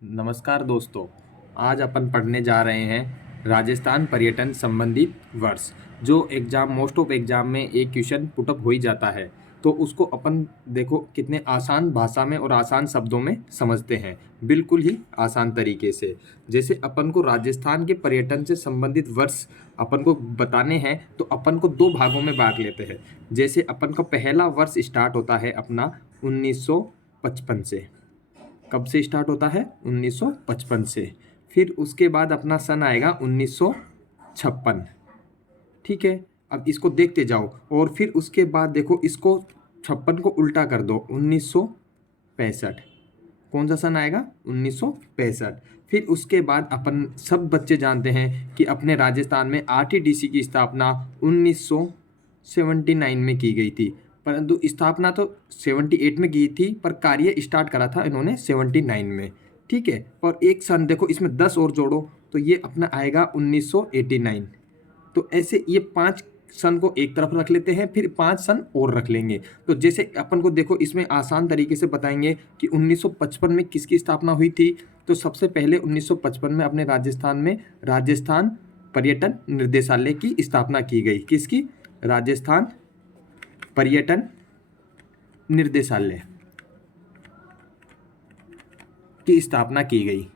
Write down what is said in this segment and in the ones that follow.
नमस्कार दोस्तों। आज अपन पढ़ने जा रहे हैं राजस्थान पर्यटन संबंधित वर्ष। जो एग्ज़ाम मोस्ट ऑफ एग्ज़ाम में एक क्वेश्चन पुटअप हो ही जाता है, तो उसको अपन देखो कितने आसान भाषा में और आसान शब्दों में समझते हैं, बिल्कुल ही आसान तरीके से। जैसे अपन को राजस्थान के पर्यटन से संबंधित वर्ष अपन को बताने हैं, तो अपन को दो भागों में बांट लेते हैं। जैसे अपन का पहला वर्ष स्टार्ट होता है अपना 1955 से। कब से स्टार्ट होता है? 1955 से। फिर उसके बाद अपना सन आएगा 1956। ठीक है, अब इसको देखते जाओ और फिर उसके बाद देखो, इसको 56 को उल्टा कर दो, 1965। कौन सा सन आएगा? 1965। फिर उसके बाद अपन सब बच्चे जानते हैं कि अपने राजस्थान में आरटीडीसी की स्थापना 1979 में की गई थी, परंतु स्थापना तो 78 में की थी, पर कार्य स्टार्ट करा था इन्होंने 79 में। ठीक है, और एक सन देखो, इसमें 10 और जोड़ो तो ये अपना आएगा 1989। तो ऐसे ये 5 सन को एक तरफ रख लेते हैं, फिर 5 सन और रख लेंगे। तो जैसे अपन को देखो, इसमें आसान तरीके से बताएंगे कि 1955 में किसकी स्थापना हुई थी। तो सबसे पहले 1955 में अपने राजस्थान में राजस्थान पर्यटन निर्देशालय की स्थापना की गई। किसकी? राजस्थान पर्यटन निर्देशालय की स्थापना की गई।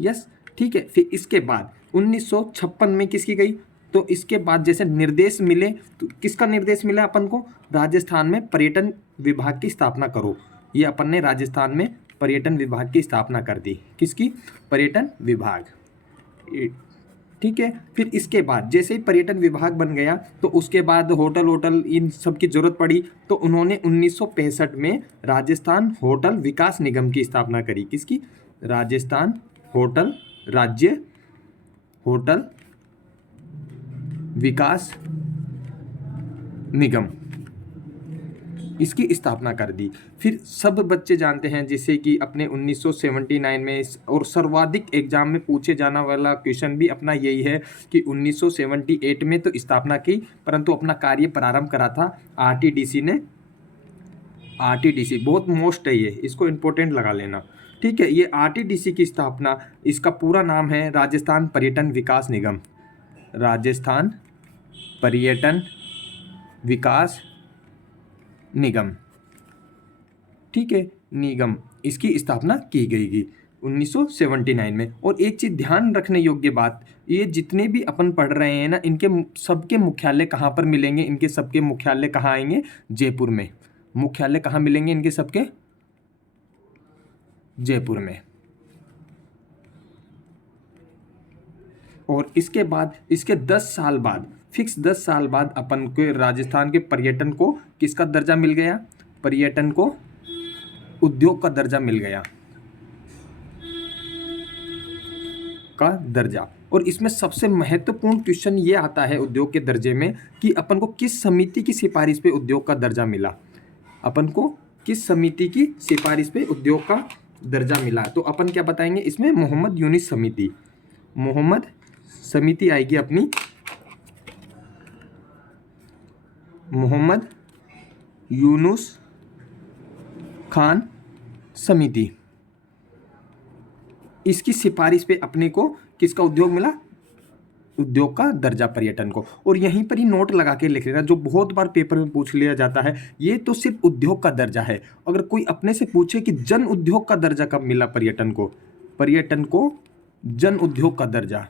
यस, ठीक है। फिर इसके बाद 1956 में किसकी गई? तो इसके बाद जैसे निर्देश मिले, तो किसका निर्देश मिला अपन को? राजस्थान में पर्यटन विभाग की स्थापना करो। ये अपन ने राजस्थान में पर्यटन विभाग की स्थापना कर दी। किसकी? पर्यटन विभाग। ठीक है। फिर इसके बाद जैसे ही पर्यटन विभाग बन गया, तो उसके बाद होटल इन सब की जरूरत पड़ी, तो उन्होंने 1965 में राजस्थान होटल विकास निगम की स्थापना करी। किसकी? राजस्थान होटल राज्य होटल विकास निगम, इसकी स्थापना कर दी। फिर सब बच्चे जानते हैं, जैसे कि अपने 1979 में, और सर्वाधिक एग्जाम में पूछे जाने वाला क्वेश्चन भी अपना यही है कि 1978 में तो स्थापना की, परंतु अपना कार्य प्रारंभ करा था आरटीडीसी ने। आरटीडीसी बहुत मोस्ट है ये, इसको इंपॉर्टेंट लगा लेना। ठीक है, ये आरटीडीसी की स्थापना, इसका पूरा नाम है राजस्थान पर्यटन विकास निगम। राजस्थान पर्यटन विकास निगम। ठीक है, निगम, इसकी स्थापना की गई 1979 में। और एक चीज ध्यान रखने योग्य बात, ये जितने भी अपन पढ़ रहे हैं ना, इनके सबके मुख्यालय कहाँ पर मिलेंगे? इनके सबके मुख्यालय कहाँ आएंगे? जयपुर में। मुख्यालय कहाँ मिलेंगे इनके सबके? जयपुर में। और इसके बाद, इसके 10 साल बाद, फिक्स 10 साल बाद अपन को राजस्थान के पर्यटन को किसका दर्जा मिल गया? पर्यटन को उद्योग का दर्जा मिल गया, का दर्जा। और इसमें सबसे महत्वपूर्ण क्वेश्चन ये आता है उद्योग के दर्जे में कि अपन को किस समिति की सिफारिश पे उद्योग का दर्जा मिला। अपन को किस समिति की सिफारिश पे उद्योग का दर्जा मिला? तो अपन क्या बताएंगे इसमें? मोहम्मद यूनिस समिति। मोहम्मद समिति आएगी अपनी, मोहम्मद यूनुस खान समिति। इसकी सिफारिश पे अपने को किसका उद्योग मिला? उद्योग का दर्जा पर्यटन को। और यहीं पर ही नोट लगा के लिख लेना, जो बहुत बार पेपर में पूछ लिया जाता है, ये तो सिर्फ उद्योग का दर्जा है। अगर कोई अपने से पूछे कि जन उद्योग का दर्जा कब मिला पर्यटन को, पर्यटन को जन उद्योग का दर्जा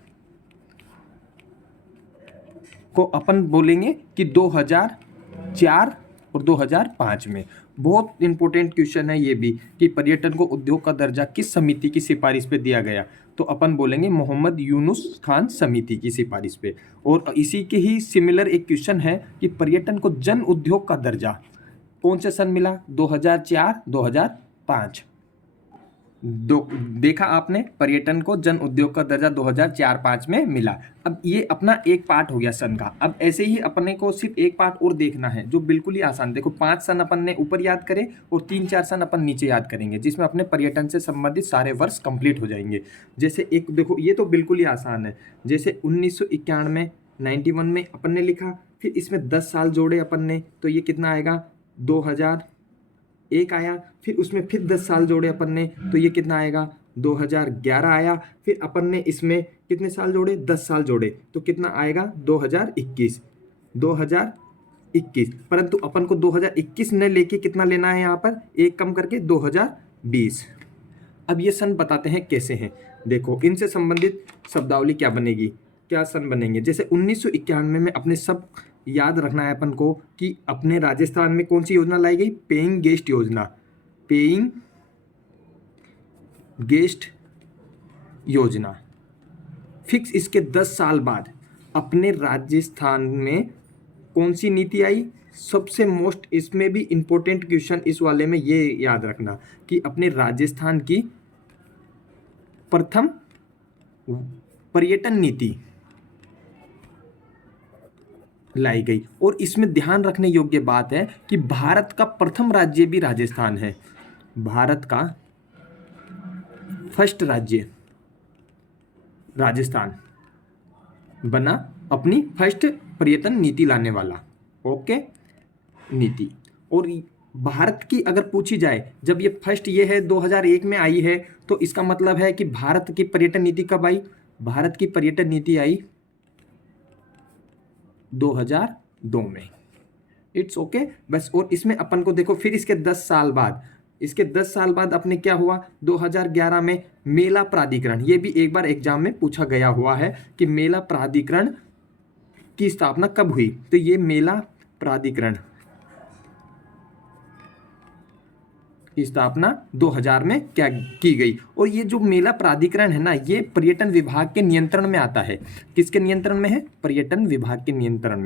को अपन बोलेंगे कि 2004 और 2005 में। बहुत इंपॉर्टेंट क्वेश्चन है ये भी कि पर्यटन को उद्योग का दर्जा किस समिति की सिफारिश पे दिया गया? तो अपन बोलेंगे मोहम्मद यूनुस खान समिति की सिफारिश पे। और इसी के ही सिमिलर एक क्वेश्चन है कि पर्यटन को जन उद्योग का दर्जा कौन से सन मिला? 2004 2005। देखा आपने, पर्यटन को जन उद्योग का दर्जा 2004-05 में मिला। अब ये अपना एक पार्ट हो गया सन का। अब ऐसे ही अपने को सिर्फ एक पार्ट और देखना है, जो बिल्कुल ही आसान। देखो, 5 सन अपन ने ऊपर याद करे और 3-4 सन अपन नीचे याद करेंगे, जिसमें अपने पर्यटन से संबंधित सारे वर्ष कंप्लीट हो जाएंगे। जैसे एक देखो, ये तो बिल्कुल ही आसान है। जैसे 1991 91 में अपन ने लिखा, फिर इसमें 10 साल जोड़े अपन ने, तो ये कितना आएगा? 2001 आया। फिर उसमें फिर 10 साल जोड़े अपन ने, तो ये कितना आएगा? 2011 आया, फिर अपन ने इसमें कितने साल जोड़े, 10 साल जोड़े, तो कितना आएगा 2021, 2021। परंतु अपन को 2021 ने लेके कितना लेना है यहाँ पर, एक कम करके 2020। अब ये सन बताते हैं कैसे हैं। देखो इनसे संबंधित शब्दावली क्या बनेगी, क्या सन बनेंगे। जैसे 1991 में अपने सब याद रखना है अपन को कि अपने राजस्थान में कौन सी योजना लाई गई, पेइंग गेस्ट योजना, पेइंग गेस्ट योजना। फिक्स इसके 10 साल बाद अपने राजस्थान में कौन सी नीति आई, सबसे मोस्ट इसमें भी इंपॉर्टेंट क्वेश्चन इस वाले में ये याद रखना कि अपने राजस्थान की प्रथम पर्यटन नीति लाई गई। और इसमें ध्यान रखने योग्य बात है कि भारत का प्रथम राज्य भी राजस्थान है, भारत का फर्स्ट राज्य राजस्थान बना अपनी फर्स्ट पर्यटन नीति लाने वाला, ओके नीति। और भारत की अगर पूछी जाए, जब ये फर्स्ट ये है 2001 में आई है, तो इसका मतलब है कि भारत की पर्यटन नीति कब आई, भारत की पर्यटन नीति आई 2002 में। इट्स ओके बस। और इसमें अपन को देखो फिर इसके 10 साल बाद, इसके 10 साल बाद अपने क्या हुआ, 2011 में मेला प्राधिकरण, ये भी एक बार एग्जाम में पूछा गया हुआ है कि मेला प्राधिकरण की स्थापना कब हुई, तो ये मेला प्राधिकरण की स्थापना 2000 में क्या की गई। और ये जो मेला प्राधिकरण है ना, ये पर्यटन विभाग के नियंत्रण में आता है। किसके नियंत्रण में है, पर्यटन विभाग के नियंत्रण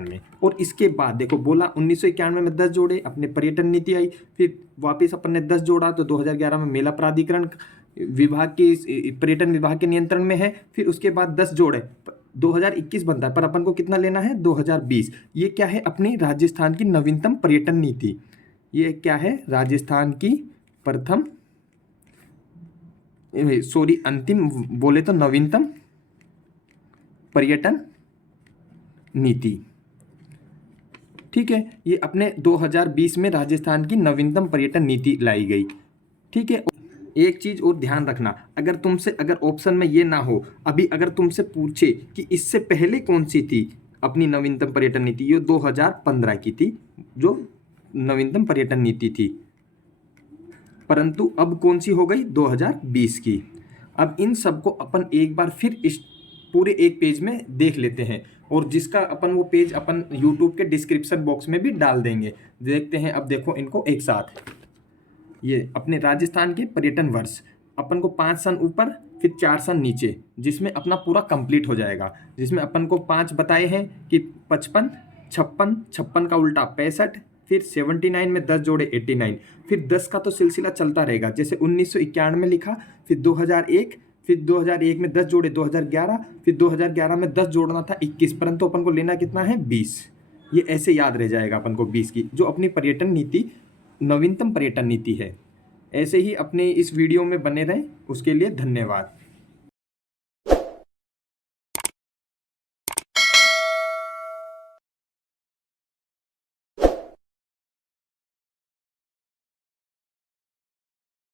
में, और इसके बाद देखो बोला 1991 में 10 जोड़े, अपने पर्यटन नीति आई, फिर वापस अपन ने 10 जोड़ा तो 2011 में मेला प्राधिकरण विभाग की पर्यटन विभाग के नियंत्रण में है, फिर उसके बाद 10 जोड़े 2021 बनता है, पर अपन को कितना लेना है 2020। ये क्या है, अपनी राजस्थान की नवीनतम पर्यटन नीति, ये क्या है राजस्थान की प्रथम अंतिम बोले तो नवीनतम पर्यटन नीति, ठीक है। ये अपने 2020 में राजस्थान की नवीनतम पर्यटन नीति लाई गई, ठीक है। एक चीज और ध्यान रखना, अगर तुमसे अगर ऑप्शन में ये ना हो, अभी अगर तुमसे पूछे कि इससे पहले कौन सी थी अपनी नवीनतम पर्यटन नीति, ये 2015 की थी जो नवीनतम पर्यटन नीति थी, परंतु अब कौन सी हो गई 2020 की। अब इन सबको अपन एक बार फिर इस पूरे एक पेज में देख लेते हैं, और जिसका अपन वो पेज अपन YouTube के डिस्क्रिप्शन बॉक्स में भी डाल देंगे। देखते हैं अब देखो इनको एक साथ, ये अपने राजस्थान के पर्यटन वर्ष, अपन को 5 सन ऊपर फिर 4 सन नीचे, जिसमें अपना पूरा कंप्लीट हो जाएगा। जिसमें अपन को 5 बताए हैं कि 55, 56, 56 का उल्टा 65, फिर 79 में 10 जोड़े 89, फिर 10 का तो सिलसिला चलता रहेगा। जैसे 1991 में लिखा, फिर 2001, फिर 2001 में 10 जोड़े 2011, फिर 2011 में 10 जोड़ना था 21, परंतु अपन को लेना कितना है 20। ये ऐसे याद रह जाएगा अपन को 20 की, जो अपनी पर्यटन नीति नवीनतम पर्यटन नीति है। ऐसे ही अपने इस वीडियो में बने रहें, उसके लिए धन्यवाद।